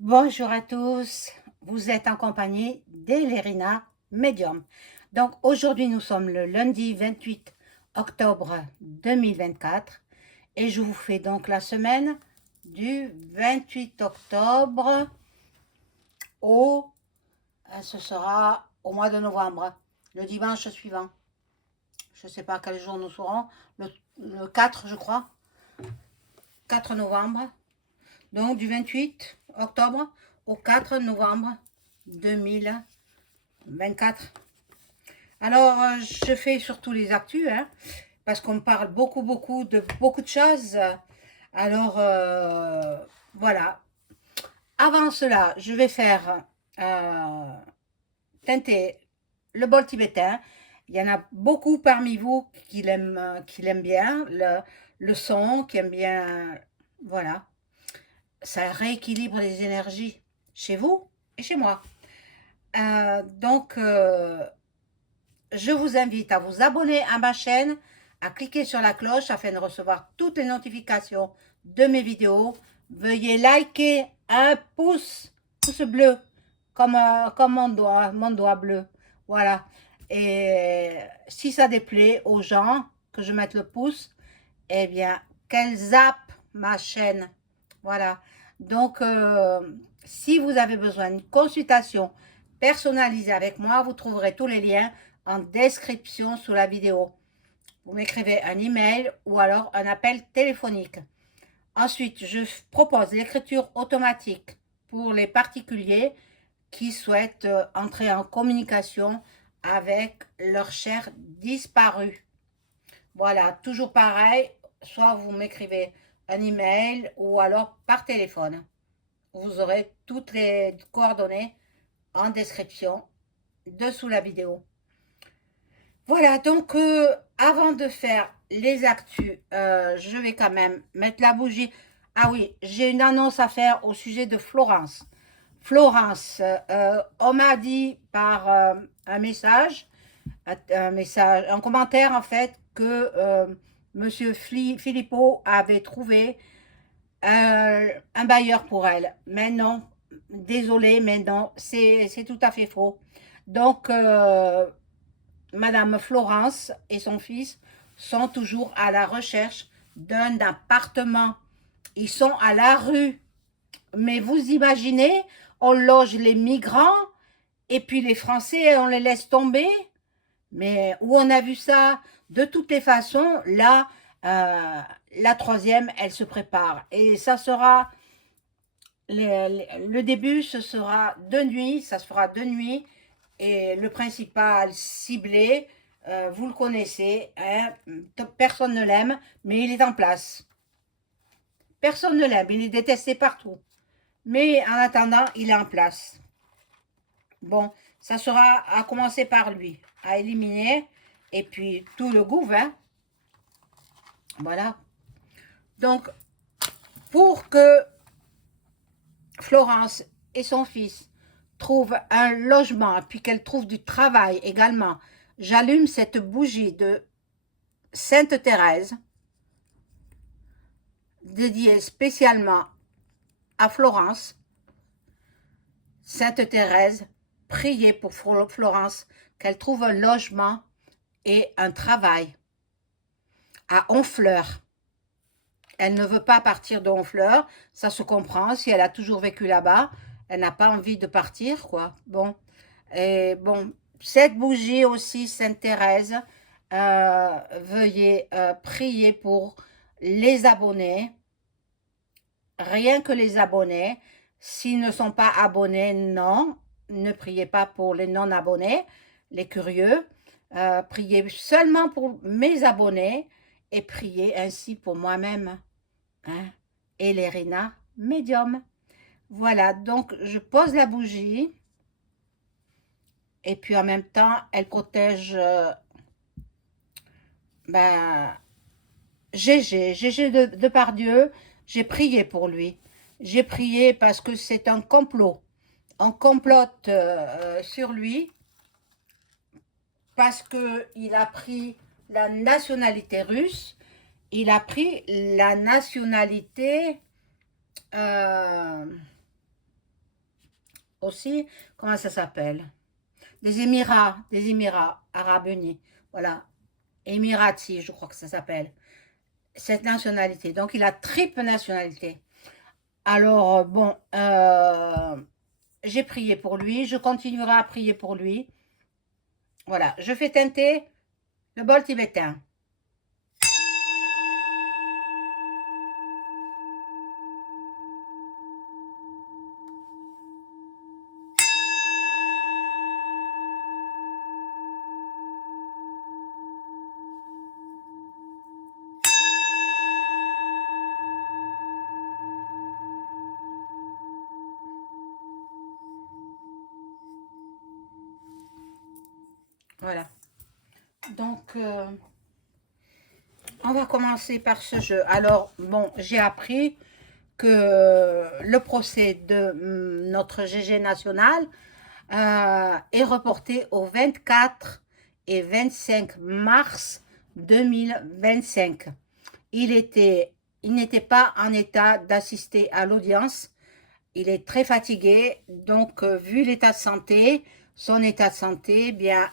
Bonjour à tous, vous êtes en compagnie d'Elerina Medium. Donc aujourd'hui nous sommes le lundi 28 octobre 2024 et je vous fais donc la semaine du 28 octobre au, ce sera au mois de novembre, le dimanche suivant. Je ne sais pas quel jour nous serons, le 4 je crois, 4 novembre. Donc du 28 octobre au 4 novembre 2024. Alors, je fais surtout les actus, hein, parce qu'on parle beaucoup de choses. Alors, voilà. Avant cela, je vais faire teinter le bol tibétain. Il y en a beaucoup parmi vous qui l'aiment bien, le son, qui aiment bien, voilà. Ça rééquilibre les énergies chez vous et chez moi. Donc, je vous invite à vous abonner à ma chaîne, à cliquer sur la cloche afin de recevoir toutes les notifications de mes vidéos. Veuillez liker un pouce bleu, comme mon doigt bleu. Voilà. Et si ça déplaît aux gens que je mette le pouce, eh bien, qu'elles zappent ma chaîne. Voilà. Donc, si vous avez besoin d'une consultation personnalisée avec moi, vous trouverez tous les liens en description sous la vidéo. Vous m'écrivez un email ou alors un appel téléphonique. Ensuite, je propose l'écriture automatique pour les particuliers qui souhaitent entrer en communication avec leur cher disparu. Voilà, toujours pareil, soit vous m'écrivez un email ou alors par téléphone. Vous aurez toutes les coordonnées en description dessous la vidéo. Voilà, donc avant de faire les actus, je vais quand même mettre la bougie. Ah oui, j'ai une annonce à faire au sujet de Florence. Florence, on m'a dit par un commentaire en fait, que Monsieur Philippot avait trouvé un bailleur pour elle. Mais non, désolé, mais non, c'est tout à fait faux. Donc, Madame Florence et son fils sont toujours à la recherche d'un appartement. Ils sont à la rue. Mais vous imaginez, on loge les migrants et puis les Français, on les laisse tomber. Mais où on a vu ça? De toutes les façons, là, la troisième, elle se prépare. Et ça sera, le début, ce sera de nuit, ça se fera de nuit. Et le principal ciblé, vous le connaissez, hein, personne ne l'aime, mais il est en place. Personne ne l'aime, il est détesté partout. Mais en attendant, il est en place. Bon, ça sera à commencer par lui, à éliminer, et puis tout le gouvernement. Voilà. Donc, pour que Florence et son fils trouvent un logement, puis qu'elle trouve du travail également, j'allume cette bougie de Sainte Thérèse, dédiée spécialement à Florence. Sainte Thérèse, priez pour Florence, qu'elle trouve un logement et un travail à Honfleur. Elle ne veut pas partir de Honfleur, ça se comprend, si elle a toujours vécu là-bas, elle n'a pas envie de partir, quoi. Bon, et bon, cette bougie aussi, Sainte Thérèse, veuillez prier pour les abonnés, rien que les abonnés. S'ils ne sont pas abonnés, non, ne priez pas pour les non-abonnés, les curieux. Priez seulement pour mes abonnés et priez ainsi pour moi-même. Hein? Elerina Medium. Voilà, donc je pose la bougie et puis en même temps, elle protège ben, Gégé de par Dieu. J'ai prié pour lui. J'ai prié parce que c'est un complot. On complote sur lui parce qu'il a pris la nationalité russe. Il a pris la nationalité... Euh, aussi, comment ça s'appelle? Des Émirats Arabes Unis. Voilà, Émirati, je crois que ça s'appelle. Cette nationalité. Donc, il a triple nationalité. Alors, bon, j'ai prié pour lui. Je continuerai à prier pour lui. Voilà, je fais teinter le bol tibétain. Voilà. Donc, on va commencer par ce jeu. Alors, bon, j'ai appris que le procès de notre GG national est reporté au 24 et 25 mars 2025. Il n'était pas en état d'assister à l'audience. Il est très fatigué, donc vu l'état de santé, son état de santé, eh bien,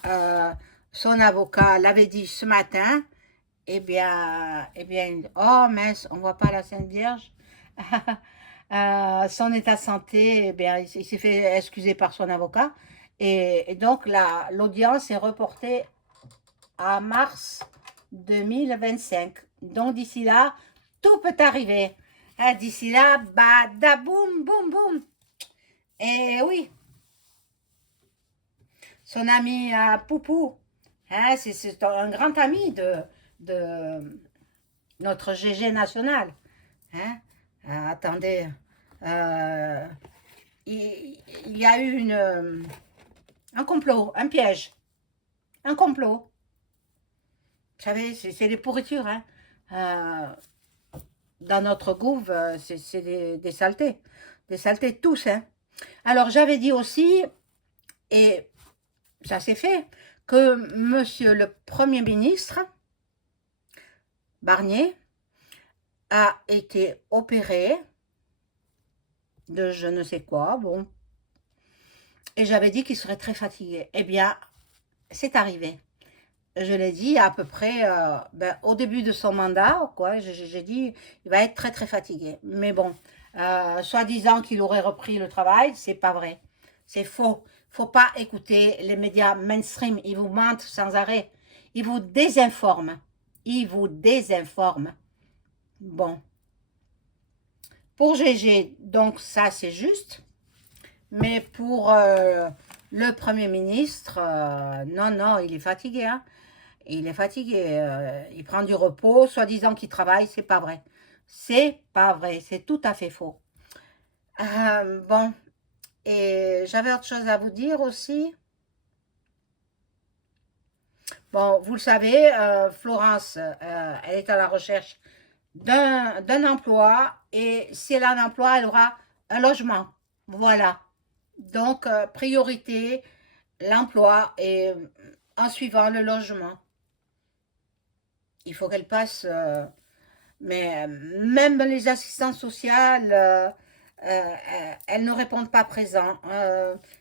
son avocat l'avait dit ce matin, oh mince, on voit pas la Sainte Vierge. Son état de santé, eh bien, il s'est fait excuser par son avocat. Et donc, l'audience est reportée à mars 2025. Donc, d'ici là, tout peut arriver. D'ici là, badaboum, boum, boum. Et oui, son ami Poupou, hein, c'est un grand ami de notre GG national. Hein. Attendez, euh, il y a eu un complot, un piège, un complot. Vous savez, c'est des pourritures. Hein. Dans notre gouv, c'est des saletés. Des saletés tous. Hein. Alors, j'avais dit aussi, et ça s'est fait, que monsieur le Premier ministre, Barnier, a été opéré de je ne sais quoi, bon. Et j'avais dit qu'il serait très fatigué. Eh bien, c'est arrivé. Je l'ai dit à peu près au début de son mandat, quoi. J'ai dit, il va être très très fatigué. Mais bon, soi-disant qu'il aurait repris le travail, c'est pas vrai. C'est faux. Faut pas écouter les médias mainstream. Ils vous mentent sans arrêt. Ils vous désinforment. Ils vous désinforment. Bon. Pour GG, donc ça c'est juste. Mais pour le Premier ministre, non, non, il est fatigué. Hein. Il est fatigué. Il prend du repos, soi-disant qu'il travaille. C'est pas vrai. C'est pas vrai. C'est tout à fait faux. Bon. Et j'avais autre chose à vous dire aussi. Bon, vous le savez, Florence, elle est à la recherche d'un emploi. Et si elle a un emploi, elle aura un logement. Voilà. Donc, priorité, l'emploi et en suivant le logement. Il faut qu'elle passe, mais même les assistantes sociales, elles ne répondent pas présent.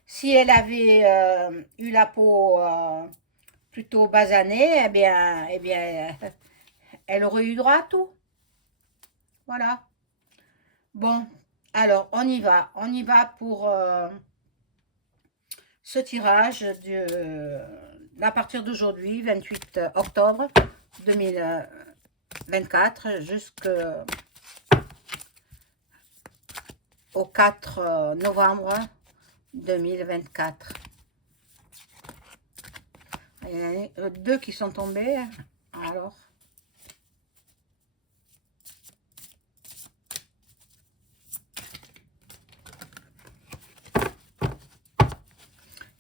Si elle avait eu la peau plutôt basanée, eh bien, elle aurait eu droit à tout. Voilà. Bon, alors on y va pour ce tirage à partir d'aujourd'hui, 28 octobre 2024, jusqu'au 4 novembre 2024. Il y en a deux qui sont tombés. Alors,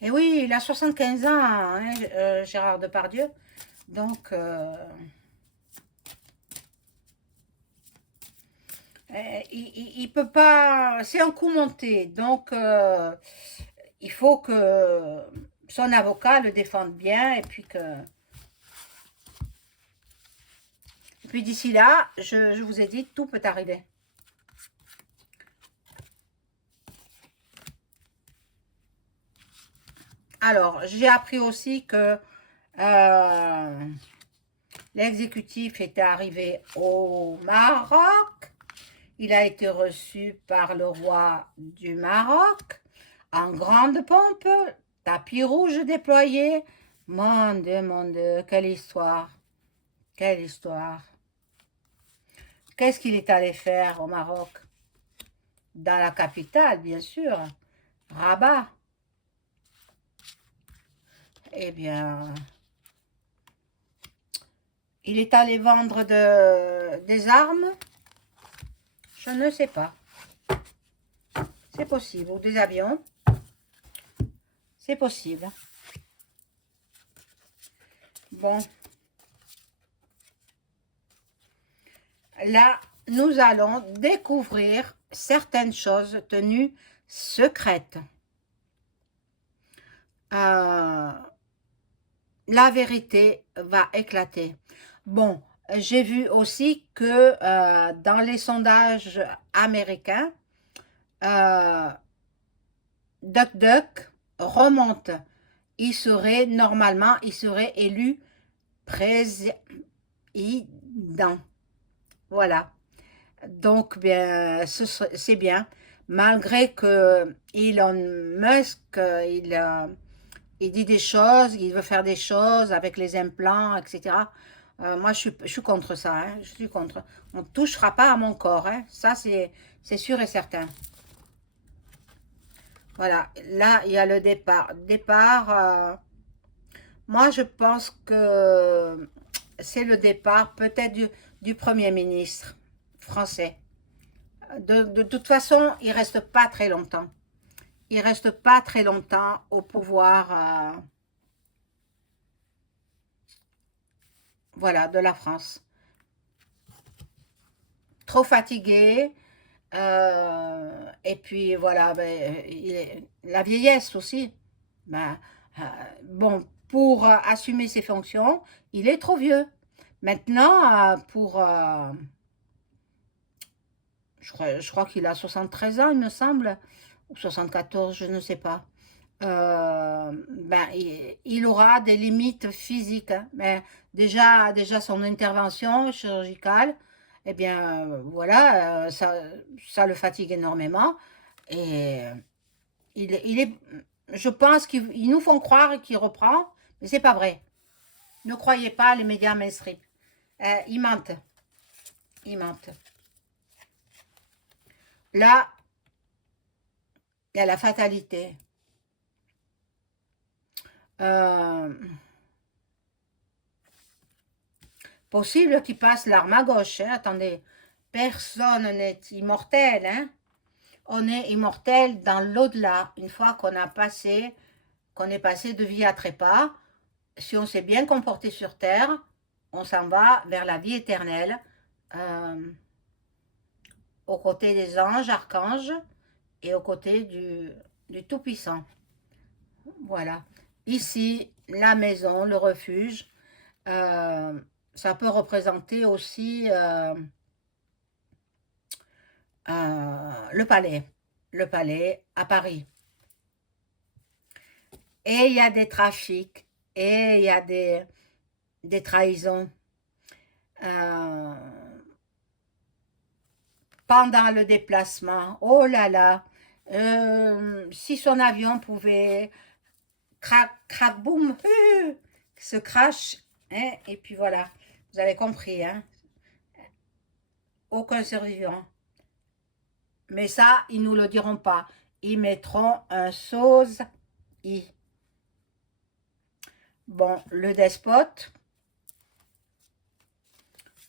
et oui, il a 75 ans, hein, Gérard Depardieu. Donc, il peut pas... C'est un coup monté. Donc, il faut que son avocat le défende bien. Et puis d'ici là, je vous ai dit, tout peut arriver. Alors, j'ai appris aussi que l'exécutif était arrivé au Maroc. Il a été reçu par le roi du Maroc en grande pompe, tapis rouge déployé. Mon Dieu, quelle histoire, quelle histoire. Qu'est-ce qu'il est allé faire au Maroc? Dans la capitale, bien sûr, Rabat. Eh bien, il est allé vendre des armes? Je ne sais pas. C'est possible. Ou des avions? C'est possible. Bon. Là, nous allons découvrir certaines choses tenues secrètes. La vérité va éclater. Bon, j'ai vu aussi que dans les sondages américains, DuckDuck remonte. Normalement, il serait élu président. Voilà. Donc, bien, c'est bien. Malgré que Elon Musk, il dit des choses, il veut faire des choses avec les implants, etc. Moi, je suis contre ça. Hein, je suis contre. On ne touchera pas à mon corps. Hein, ça, c'est sûr et certain. Voilà. Là, il y a le départ. Moi, je pense que c'est le départ peut-être du Premier ministre français. De toute façon, il ne reste pas très longtemps. Il ne reste pas très longtemps au pouvoir voilà, de la France. Trop fatigué. Et puis voilà, ben, la vieillesse aussi. Ben, bon, pour assumer ses fonctions, il est trop vieux. Maintenant, je crois qu'il a 73 ans, il me semble, ou 74, je ne sais pas. Ben, il aura des limites physiques, hein. Mais déjà son intervention chirurgicale, eh bien, voilà, ça le fatigue énormément. Et il est, je pense qu'ils nous font croire qu'il reprend, mais c'est pas vrai. Ne croyez pas les médias mainstream. Ils mentent. Ils mentent. Là, il y a la fatalité. Euh, Possible qu'il passe l'arme à gauche. Hein. Attendez, personne n'est immortel. Hein. On est immortel dans l'au-delà. Une fois qu'on est passé de vie à trépas, si on s'est bien comporté sur Terre, on s'en va vers la vie éternelle, euh, aux côtés des anges, archanges, et aux côtés du Tout-Puissant. Voilà. Ici, la maison, le refuge, euh, ça peut représenter aussi le palais. Le palais à Paris. Et il y a des trafics, et il y a des trahisons. Euh, Pendant le déplacement, oh là là, si son avion pouvait crac, crac, boum, se crash, hein, et puis voilà, vous avez compris, hein, aucun survivant. Mais ça, ils nous le diront pas. Ils mettront un soz i. Bon, le despote,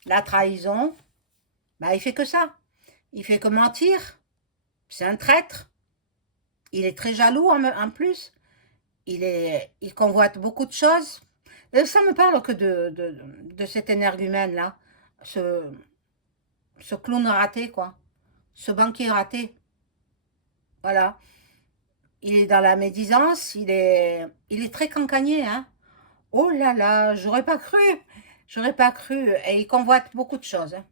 la trahison, bah il fait que ça. Il fait que mentir. C'est un traître. Il est très jaloux en plus. Il convoite beaucoup de choses. Ça me parle que de cet énergumène-là. Ce clown raté, quoi. Ce banquier raté. Voilà. Il est dans la médisance. Il est très cancanier, hein. Oh là là, j'aurais pas cru. J'aurais pas cru. Et il convoite beaucoup de choses. Hein.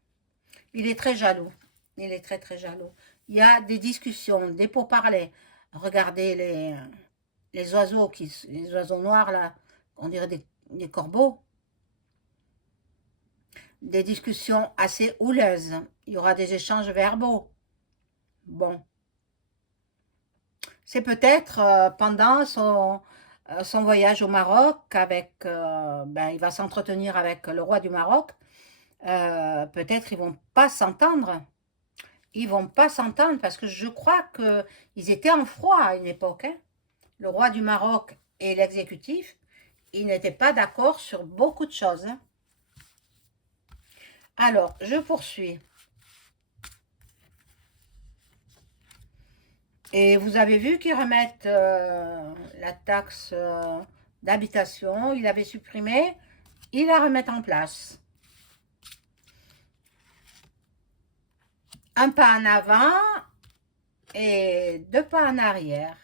Il est très jaloux. Il est très, très jaloux. Il y a des discussions, des pourparlers. Regardez les oiseaux, les oiseaux noirs, là, on dirait des corbeaux. Des discussions assez houleuses. Il y aura des échanges verbaux. Bon. C'est peut-être pendant son voyage au Maroc, avec, ben, il va s'entretenir avec le roi du Maroc. Peut-être ils vont pas s'entendre. Ils vont pas s'entendre parce que je crois qu'ils étaient en froid à une époque, hein. Le roi du Maroc et l'exécutif, ils n'étaient pas d'accord sur beaucoup de choses, hein. Alors, je poursuis. Et vous avez vu qu'ils remettent la taxe d'habitation, il avait supprimé, ils la remettent en place. Un pas en avant et deux pas en arrière.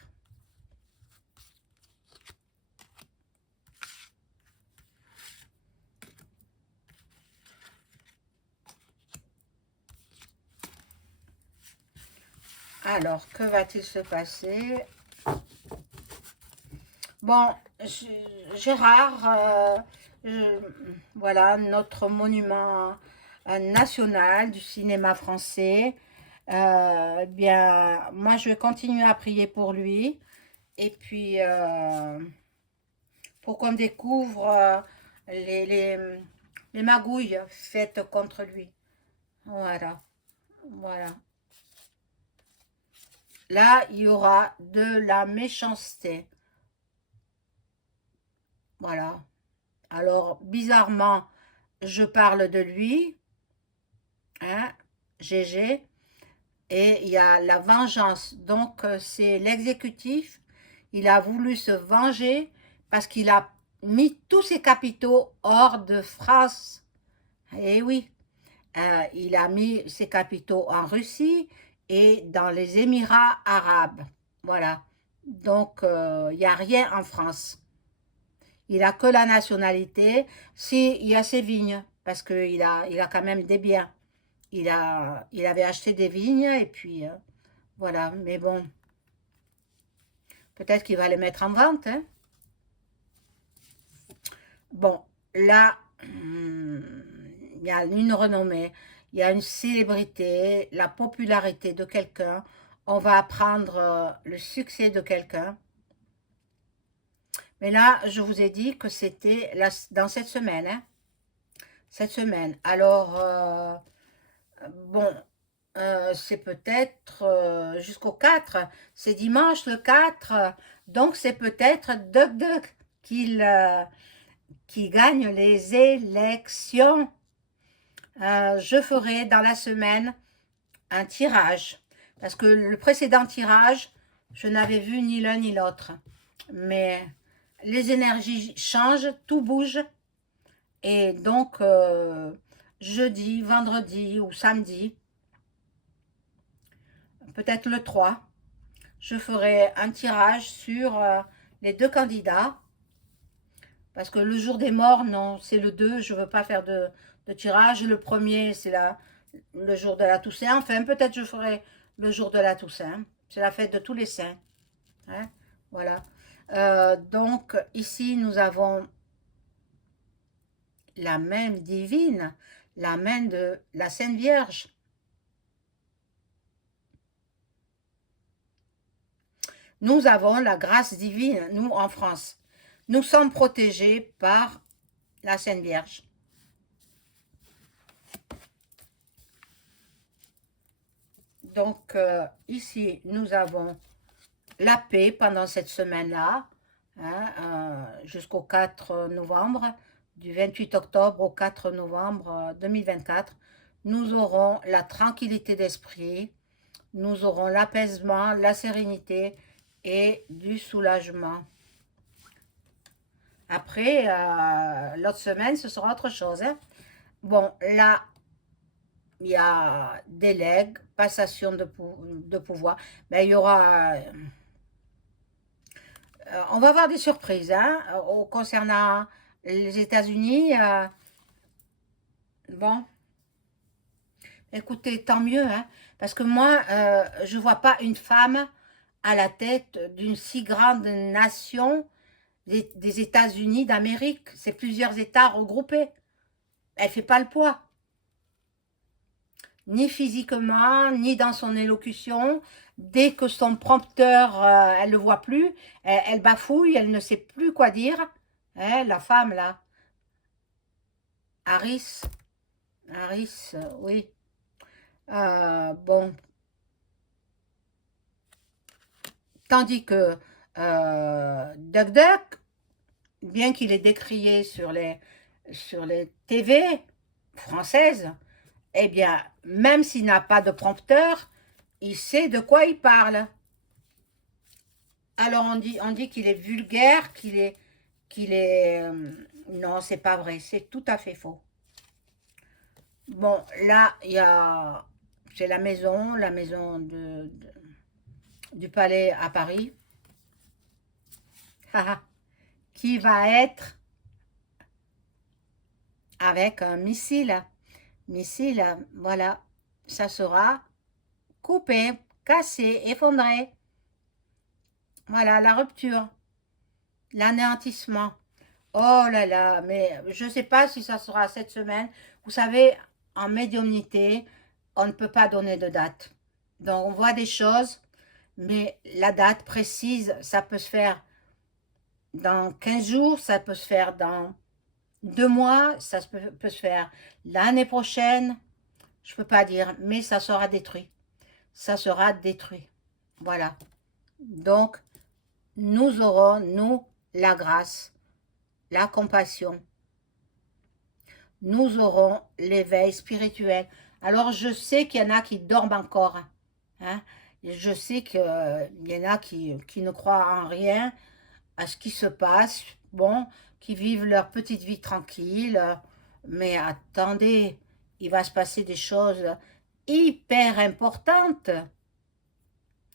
Alors, que va-t-il se passer? Bon, Gérard, voilà, notre monument national du cinéma français. Bien, moi, je vais continuer à prier pour lui. Et puis, pour qu'on découvre les, les, les magouilles faites contre lui. Voilà, voilà. Là, il y aura de la méchanceté. Voilà. Alors, bizarrement, je parle de lui, hein, GG, et il y a la vengeance. Donc, c'est l'exécutif. Il a voulu se venger parce qu'il a mis tous ses capitaux hors de France. Eh oui, il a mis ses capitaux en Russie et dans les Émirats arabes. Voilà. Donc, il n'y a rien en France. Il a que la nationalité. Si, il y a ses vignes, parce qu'il a quand même des biens. Il avait acheté des vignes, et puis, voilà. Mais bon, peut-être qu'il va les mettre en vente, hein. Bon, là, il y a une renommée, il y a une célébrité, la popularité de quelqu'un. On va apprendre le succès de quelqu'un. Mais là, je vous ai dit que c'était dans cette semaine, hein, cette semaine. Alors, bon, c'est peut-être jusqu'au 4. C'est dimanche le 4. Donc, c'est peut-être Duck Duck qui gagne les élections. Je ferai dans la semaine un tirage. Parce que le précédent tirage, je n'avais vu ni l'un ni l'autre. Mais les énergies changent, tout bouge. Et donc, jeudi, vendredi ou samedi, peut-être le 3, je ferai un tirage sur les deux candidats. Parce que le jour des morts, non, c'est le 2, je ne veux pas faire de tirage. Le premier, c'est le jour de la Toussaint. Enfin, peut-être je ferai le jour de la Toussaint. C'est la fête de tous les saints, hein, voilà. Donc, ici, nous avons la main divine, la main de la Sainte Vierge. Nous avons la grâce divine, nous, en France. Nous sommes protégés par la Sainte Vierge. Donc, ici, nous avons la paix pendant cette semaine-là, hein, jusqu'au 4 novembre, du 28 octobre au 4 novembre 2024. Nous aurons la tranquillité d'esprit, nous aurons l'apaisement, la sérénité et du soulagement. Après, l'autre semaine, ce sera autre chose, hein. Bon, là, il y a délègue, passation de pouvoir. Mais il y aura... on va avoir des surprises, hein, concernant les États-Unis. Bon, écoutez, tant mieux, hein, parce que moi, je ne vois pas une femme à la tête d'une si grande nation des États-Unis d'Amérique. C'est plusieurs États regroupés. Elle ne fait pas le poids. Ni physiquement, ni dans son élocution. Dès que son prompteur, elle ne le voit plus, elle bafouille, elle ne sait plus quoi dire. Hein, la femme, là. Harris. Harris, oui. Bon. Tandis que Duck Duck, bien qu'il est décrié sur les TV françaises, eh bien, même s'il n'a pas de prompteur, il sait de quoi il parle. Alors on dit qu'il est vulgaire, non, c'est pas vrai, c'est tout à fait faux. Bon, là, c'est la maison du palais à Paris, qui va être avec un missile. Missile, voilà, ça sera coupé, cassé, effondré. Voilà, la rupture, l'anéantissement. Oh là là, mais je ne sais pas si ça sera cette semaine. Vous savez, en médiumnité, on ne peut pas donner de date. Donc, on voit des choses, mais la date précise, ça peut se faire dans 15 jours, ça peut se faire dans 2 mois, ça peut se faire l'année prochaine. Je ne peux pas dire, mais ça sera détruit. Ça sera détruit. Voilà. Donc, nous aurons, nous, la grâce, la compassion. Nous aurons l'éveil spirituel. Alors, je sais qu'il y en a qui dorment encore. Hein. Je sais qu'il y en a qui ne croient en rien, à ce qui se passe. Bon, qui vivent leur petite vie tranquille. Mais attendez, il va se passer des choses hyper importantes.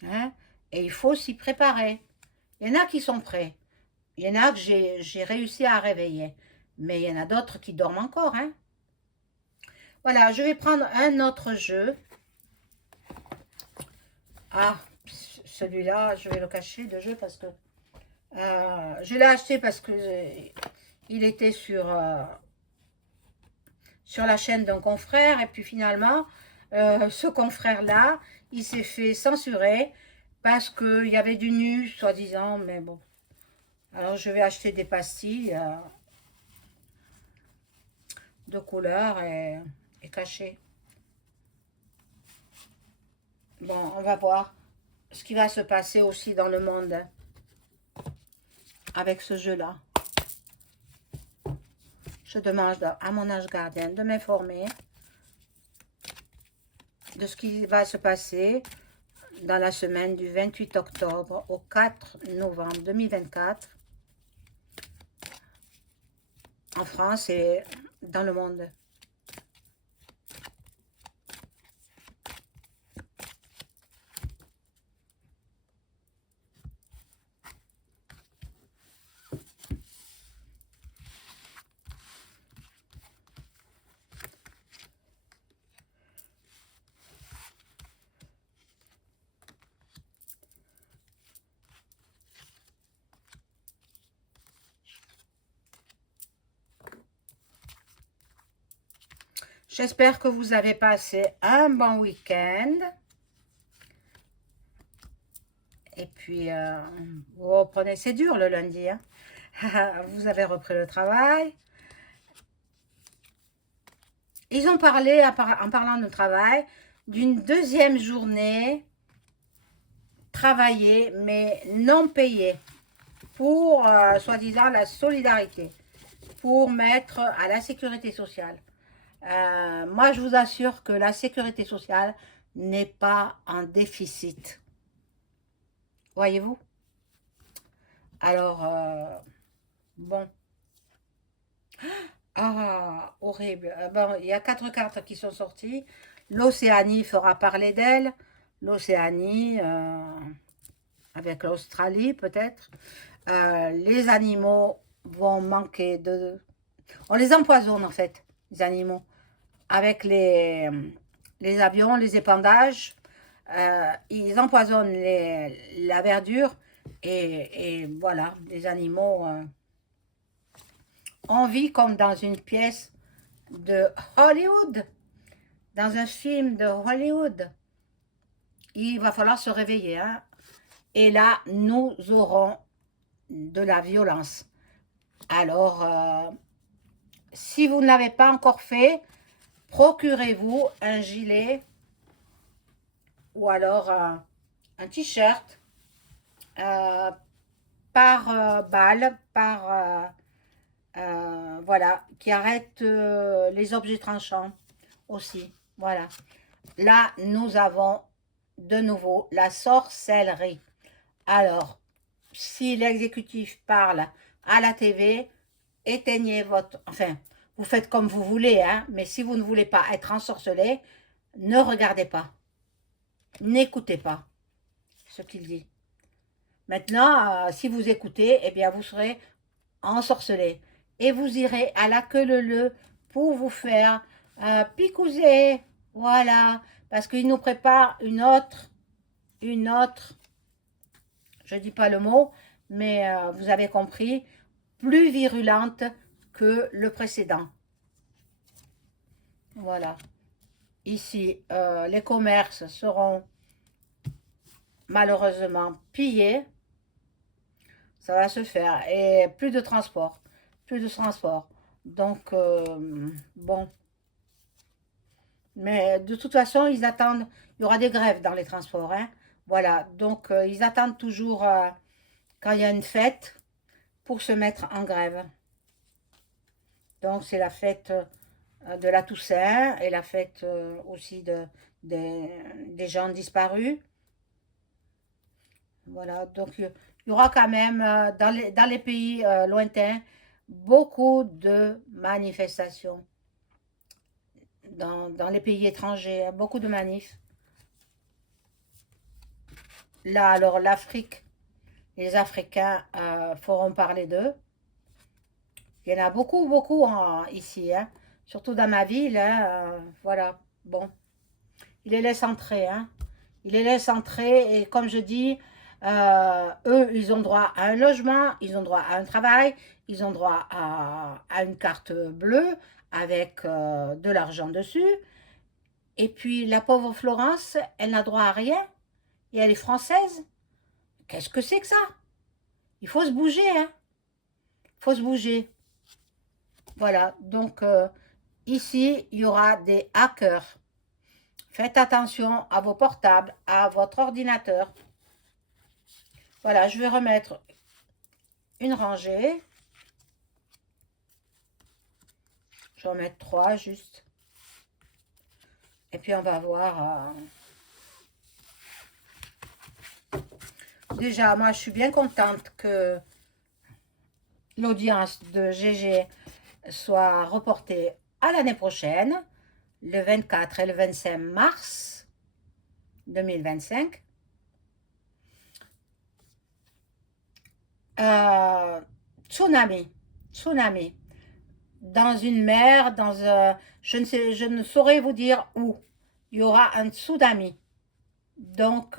Hein, et il faut s'y préparer. Il y en a qui sont prêts. Il y en a que j'ai réussi à réveiller. Mais il y en a d'autres qui dorment encore. Hein. Voilà, je vais prendre un autre jeu. Ah, celui-là, je vais le cacher, le jeu, parce que je l'ai acheté parce que il était sur la chaîne d'un confrère. Et puis finalement, ce confrère-là, il s'est fait censurer parce qu'il y avait du nu, soi-disant. Mais bon. Alors, je vais acheter des pastilles de couleur et cacher. Bon, on va voir ce qui va se passer aussi dans le monde avec ce jeu-là. Je demande à mon ange gardien de m'informer de ce qui va se passer dans la semaine du 28 octobre au 4 novembre 2024 en France et dans le monde. J'espère que vous avez passé un bon week-end. Et puis, vous reprenez, c'est dur le lundi. Hein. Vous avez repris le travail. Ils ont parlé, en parlant de travail, d'une deuxième journée travaillée, mais non payée, pour, soi-disant, la solidarité, pour mettre à la sécurité sociale. Moi, je vous assure que la sécurité sociale n'est pas en déficit. Voyez-vous? Alors, bon. Ah, horrible. Bon, il y a 4 cartes qui sont sorties. L'Océanie fera parler d'elle. L'Océanie, avec l'Australie peut-être. Les animaux vont manquer de... On les empoisonne en fait, les animaux. Avec les avions, les épandages. ils empoisonnent la verdure et voilà, les animaux on vit comme dans une pièce de Hollywood, dans un film de Hollywood. Il va falloir se réveiller, hein. Et là, nous aurons de la violence. Alors, si vous ne l'avez pas encore fait, procurez-vous un gilet ou alors un t-shirt par balle, voilà, qui arrête les objets tranchants aussi. Voilà. Là, nous avons de nouveau la sorcellerie. Alors, si l'exécutif parle à la TV, éteignez votre... Enfin, vous faites comme vous voulez, hein, mais si vous ne voulez pas être ensorcelé, ne regardez pas. N'écoutez pas ce qu'il dit. Maintenant, si vous écoutez, eh bien, vous serez ensorcelé. Et vous irez à la queue leu pour vous faire picouser. Voilà. Parce qu'il nous prépare une autre, je ne dis pas le mot, mais vous avez compris, plus virulente que le précédent. Voilà. Ici, les commerces seront malheureusement pillés. Ça va se faire. Et plus de transport. Plus de transport. Donc, bon. Mais de toute façon, ils attendent. Il y aura des grèves dans les transports, hein. Voilà. Donc, ils attendent toujours quand il y a une fête pour se mettre en grève. Donc, c'est la fête de la Toussaint et la fête aussi des gens disparus. Voilà. Donc, il y aura quand même dans les pays lointains beaucoup de manifestations. Dans les pays étrangers, beaucoup de manifs. Là, alors, l'Afrique, les Africains feront parler d'eux. Il y en a beaucoup, beaucoup ici, hein. Surtout dans ma ville, hein, voilà, bon. Ils les laissent entrer, hein. Ils les laissent entrer et comme je dis, eux, ils ont droit à un logement, ils ont droit à un travail, ils ont droit à une carte bleue avec de l'argent dessus. Et puis la pauvre Florence, elle n'a droit à rien et elle est française. Qu'est-ce que c'est que ça? Il faut se bouger, hein. Il faut se bouger. Voilà, donc ici, il y aura des hackers. Faites attention à vos portables, à votre ordinateur. Voilà, je vais remettre une rangée. Je vais en mettre 3 juste. Et puis on va voir. Déjà, moi je suis bien contente que l'audience de GG soit reportée à l'année prochaine, le 24 et le 25 mars 2025. Tsunami. Dans une mer, je ne saurais vous dire où. Il y aura un tsunami. Donc,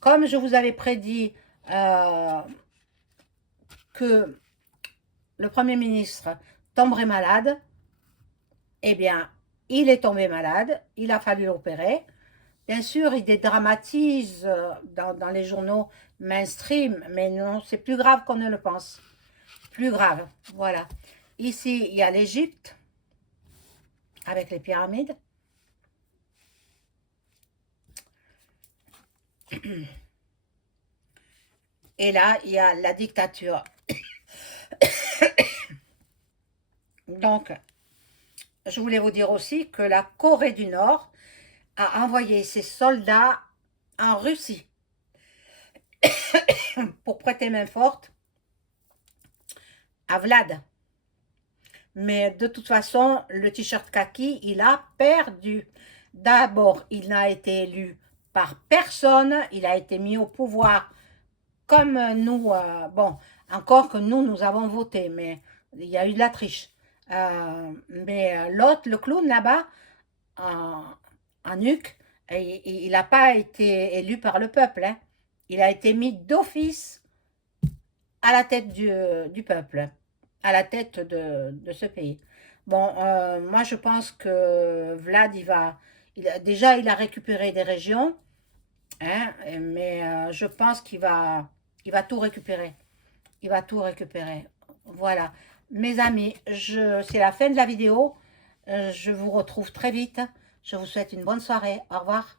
comme je vous avais prédit que le Premier ministre tomberait malade, eh bien, il est tombé malade, il a fallu l'opérer. Bien sûr, il dédramatise dans les journaux mainstream, mais non, c'est plus grave qu'on ne le pense. Plus grave, voilà. Ici, il y a l'Égypte, avec les pyramides. Et là, il y a la dictature. Donc, je voulais vous dire aussi que la Corée du Nord a envoyé ses soldats en Russie pour prêter main forte à Vlad. Mais de toute façon, le t-shirt kaki, il a perdu. D'abord, il n'a été élu par personne, il a été mis au pouvoir comme nous, bon, encore que nous avons voté, mais il y a eu de la triche. Mais l'autre, le clown là-bas, en nuque, il n'a pas été élu par le peuple, hein. Il a été mis d'office à la tête du peuple, à la tête de ce pays. Bon, moi je pense que Vlad, déjà il a récupéré des régions, hein, mais je pense il va tout récupérer. Il va tout récupérer. Voilà. Mes amis, c'est la fin de la vidéo. Je vous retrouve très vite. Je vous souhaite une bonne soirée. Au revoir.